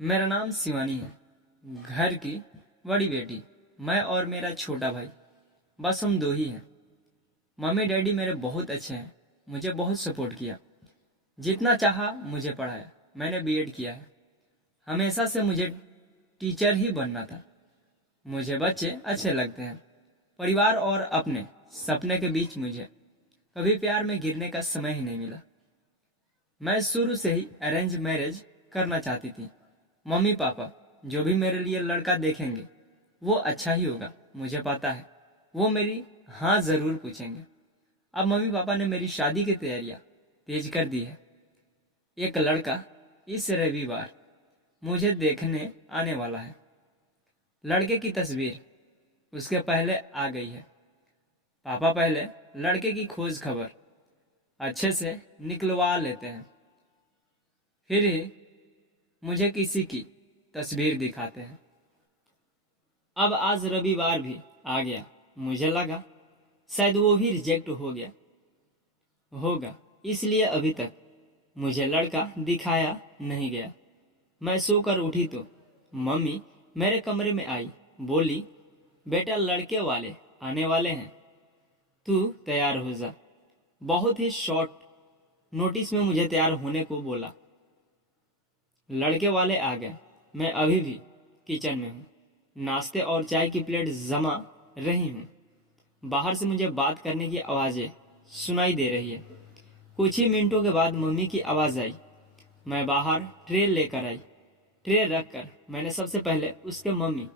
मेरा नाम शिवानी है। घर की बड़ी बेटी मैं और मेरा छोटा भाई, बस हम दो ही हैं। मम्मी डैडी मेरे बहुत अच्छे हैं, मुझे बहुत सपोर्ट किया। जितना चाहा मुझे पढ़ाया। मैंने बीएड किया है। हमेशा से मुझे टीचर ही बनना था। मुझे बच्चे अच्छे लगते हैं। परिवार और अपने सपने के बीच मुझे कभी प्यार में गिरने का समय ही नहीं मिला। मैं शुरू से ही अरेंज मैरिज करना चाहती थी। मम्मी पापा जो भी मेरे लिए लड़का देखेंगे वो अच्छा ही होगा, मुझे पता है। वो मेरी हाँ ज़रूर पूछेंगे। अब मम्मी पापा ने मेरी शादी की तैयारियां तेज कर दी है। एक लड़का इस रविवार मुझे देखने आने वाला है। लड़के की तस्वीर उसके पहले आ गई है। पापा पहले लड़के की खोज खबर अच्छे से निकलवा लेते हैं, फिर ही मुझे किसी की तस्वीर दिखाते हैं। अब आज रविवार भी आ गया। मुझे लगा शायद वो भी रिजेक्ट हो गया होगा, इसलिए अभी तक मुझे लड़का दिखाया नहीं गया। मैं सोकर उठी तो मम्मी मेरे कमरे में आई, बोली, बेटा लड़के वाले आने वाले हैं, तू तैयार हो जा। बहुत ही शॉर्ट नोटिस में मुझे तैयार होने को बोला। लड़के वाले आ गए। मैं अभी भी किचन में हूँ। नाश्ते और चाय की प्लेट जमा रही हूँ। बाहर से मुझे बात करने की आवाज़ें सुनाई दे रही है। कुछ ही मिनटों के बाद मम्मी की आवाज़ आई। मैं बाहर ट्रे लेकर आई। ट्रे रखकर मैंने सबसे पहले उसके मम्मी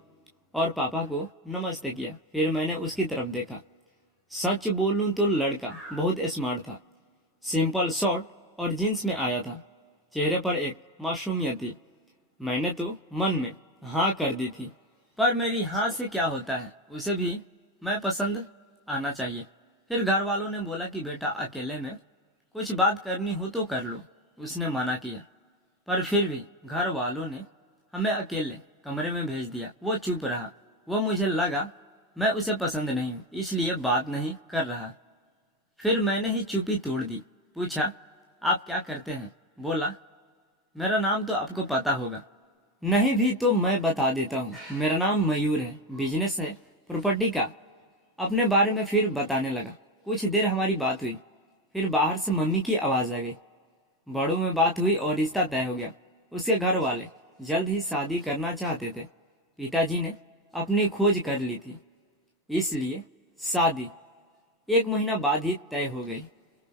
और पापा को नमस्ते किया। फिर मैंने उसकी तरफ देखा। सच बोलूं तो लड़का बहुत स्मार्ट था। सिंपल शॉर्ट और जीन्स में आया था। चेहरे पर एक मासूमियत थी। मैंने तो मन में हाँ कर दी थी। पर मेरी हाँ से क्या होता है, उसे भी मैं पसंद आना चाहिए। फिर घर वालों ने बोला कि बेटा अकेले में कुछ बात करनी हो तो कर लो। उसने मना किया, पर फिर भी घर वालों ने हमें अकेले कमरे में भेज दिया। वो चुप रहा। वो मुझे लगा मैं उसे पसंद नहीं हूँ, इसलिए बात नहीं कर रहा। फिर मैंने ही चुप्पी तोड़ दी। पूछा, आप क्या करते हैं? बोला, मेरा नाम तो आपको पता होगा। नहीं भी तो मैं बता देता हूँ। मेरा नाम मयूर है, बिजनेस है प्रॉपर्टी का। अपने बारे में फिर बताने लगा। कुछ देर हमारी बात हुई। फिर बाहर से मम्मी की आवाज़ आ गई। बड़ों में बात हुई और रिश्ता तय हो गया। उसके घर वाले जल्द ही शादी करना चाहते थे। पिताजी ने अपनी खोज कर ली थी, इसलिए शादी 1 महीना बाद ही तय हो गई।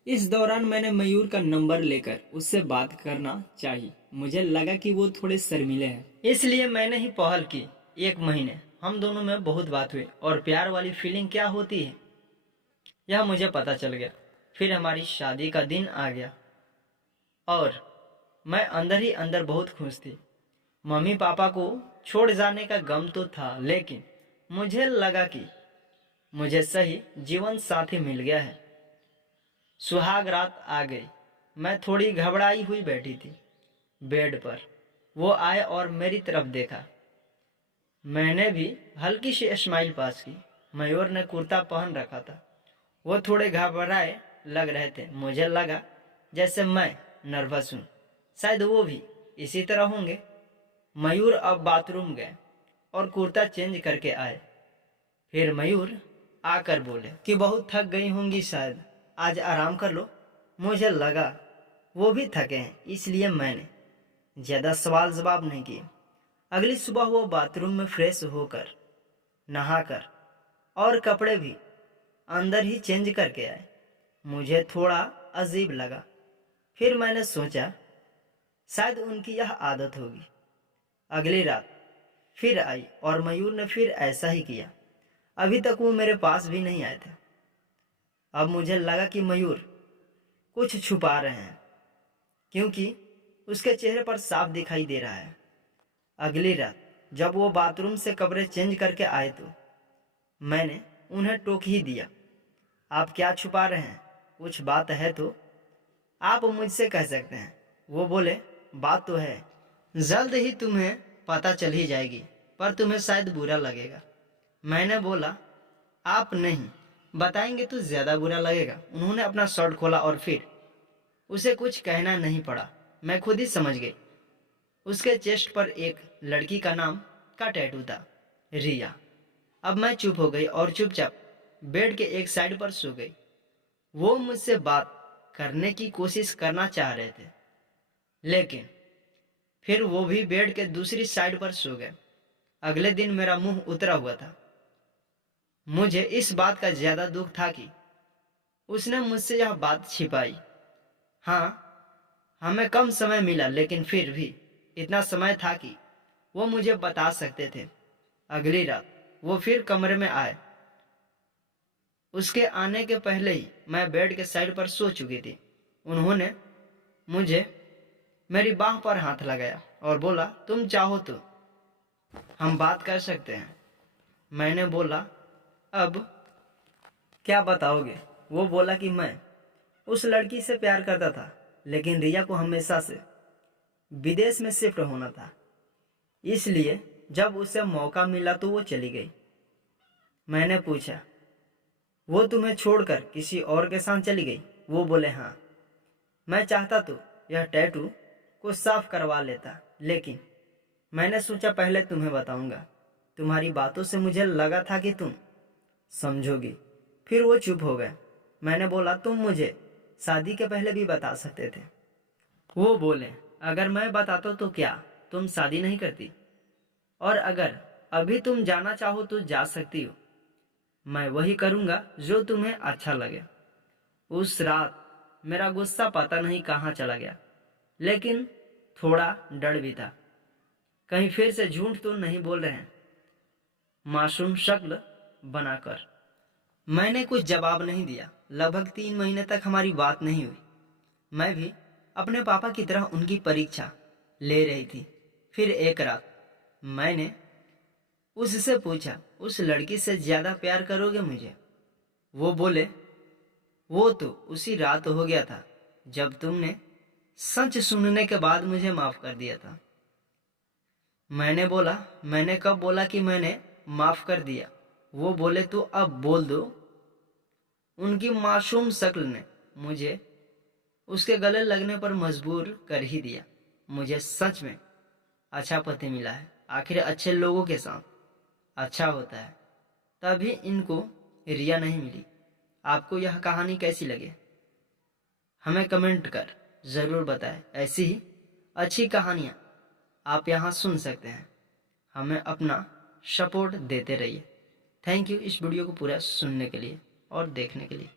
इस दौरान मैंने मयूर का नंबर लेकर उससे बात करना चाहिए। मुझे लगा कि वो थोड़े शर्मीले हैं, इसलिए मैंने ही पहल की। 1 महीने हम दोनों में बहुत बात हुई और प्यार वाली फीलिंग क्या होती है यह मुझे पता चल गया। फिर हमारी शादी का दिन आ गया और मैं अंदर ही अंदर बहुत खुश थी। मम्मी पापा को छोड़ जाने का गम तो था, लेकिन मुझे लगा कि मुझे सही जीवन साथी मिल गया है। सुहाग रात आ गई। मैं थोड़ी घबराई हुई बैठी थी बेड पर। वो आए और मेरी तरफ देखा। मैंने भी हल्की सी स्माइल पास की। मयूर ने कुर्ता पहन रखा था। वो थोड़े घबराए लग रहे थे। मुझे लगा जैसे मैं नर्वस हूँ, शायद वो भी इसी तरह होंगे। मयूर अब बाथरूम गए और कुर्ता चेंज करके आए। फिर मयूर आकर बोले कि बहुत थक गई होंगी, शायद आज आराम कर लो। मुझे लगा वो भी थके हैं, इसलिए मैंने ज़्यादा सवाल जवाब नहीं किए। अगली सुबह वो बाथरूम में फ्रेश होकर नहाकर और कपड़े भी अंदर ही चेंज करके आए। मुझे थोड़ा अजीब लगा। फिर मैंने सोचा शायद उनकी यह आदत होगी। अगली रात फिर आई और मयूर ने फिर ऐसा ही किया। अभी तक वो मेरे पास भी नहीं आए थे। अब मुझे लगा कि मयूर कुछ छुपा रहे हैं, क्योंकि उसके चेहरे पर साफ दिखाई दे रहा है। अगली रात जब वो बाथरूम से कपड़े चेंज करके आए तो मैंने उन्हें टोक ही दिया। आप क्या छुपा रहे हैं? कुछ बात है तो आप मुझसे कह सकते हैं। वो बोले, बात तो है, जल्द ही तुम्हें पता चल ही जाएगी, पर तुम्हें शायद बुरा लगेगा। मैंने बोला, आप नहीं बताएंगे तो ज़्यादा बुरा लगेगा। उन्होंने अपना शर्ट खोला और फिर उसे कुछ कहना नहीं पड़ा, मैं खुद ही समझ गई। उसके चेस्ट पर एक लड़की का नाम का टैटू था, रिया। अब मैं चुप हो गई और चुपचाप बेड के एक साइड पर सो गई। वो मुझसे बात करने की कोशिश करना चाह रहे थे, लेकिन फिर वो भी बेड के दूसरी साइड पर सो गए। अगले दिन मेरा मुंह उतरा हुआ था। मुझे इस बात का ज्यादा दुख था कि उसने मुझसे यह बात छिपाई। हाँ, हमें कम समय मिला, लेकिन फिर भी इतना समय था कि वो मुझे बता सकते थे। अगली रात वो फिर कमरे में आए। उसके आने के पहले ही मैं बेड के साइड पर सो चुकी थी। उन्होंने मुझे मेरी बाह पर हाथ लगाया और बोला, तुम चाहो तो हम बात कर सकते हैं। मैंने बोला, अब क्या बताओगे? वो बोला कि मैं उस लड़की से प्यार करता था, लेकिन रिया को हमेशा से विदेश में शिफ्ट होना था, इसलिए जब उसे मौका मिला तो वो चली गई। मैंने पूछा, वो तुम्हें छोड़कर किसी और के साथ चली गई? वो बोले, हाँ। मैं चाहता तो यह टैटू को साफ करवा लेता, लेकिन मैंने सोचा पहले तुम्हें बताऊंगा। तुम्हारी बातों से मुझे लगा था कि तुम समझोगी। फिर वो चुप हो गए। मैंने बोला, तुम मुझे शादी के पहले भी बता सकते थे। वो बोले, अगर मैं बताता तो क्या तुम शादी नहीं करती? और अगर अभी तुम जाना चाहो तो जा सकती हो। मैं वही करूंगा जो तुम्हें अच्छा लगे। उस रात मेरा गुस्सा पता नहीं कहाँ चला गया, लेकिन थोड़ा डर भी था। कहीं फिर से झूठ तो नहीं बोल रहे हैं। मासूम शक्ल बनाकर मैंने कुछ जवाब नहीं दिया। लगभग 3 महीने तक हमारी बात नहीं हुई। मैं भी अपने पापा की तरह उनकी परीक्षा ले रही थी। फिर एक रात मैंने उससे पूछा, उस लड़की से ज्यादा प्यार करोगे मुझे? वो बोले, वो तो उसी रात हो गया था जब तुमने सच सुनने के बाद मुझे माफ कर दिया था। मैंने बोला, मैंने कब बोला कि मैंने माफ कर दिया? वो बोले, तो अब बोल दो। उनकी मासूम शक्ल ने मुझे उसके गले लगने पर मजबूर कर ही दिया। मुझे सच में अच्छा पति मिला है। आखिर अच्छे लोगों के साथ अच्छा होता है। तभी इनको रिया नहीं मिली। आपको यह कहानी कैसी लगे हमें कमेंट कर ज़रूर बताएं। ऐसी ही अच्छी कहानियाँ आप यहाँ सुन सकते हैं। हमें अपना सपोर्ट देते रहिए। थैंक यू इस वीडियो को पूरा सुनने के लिए और देखने के लिए।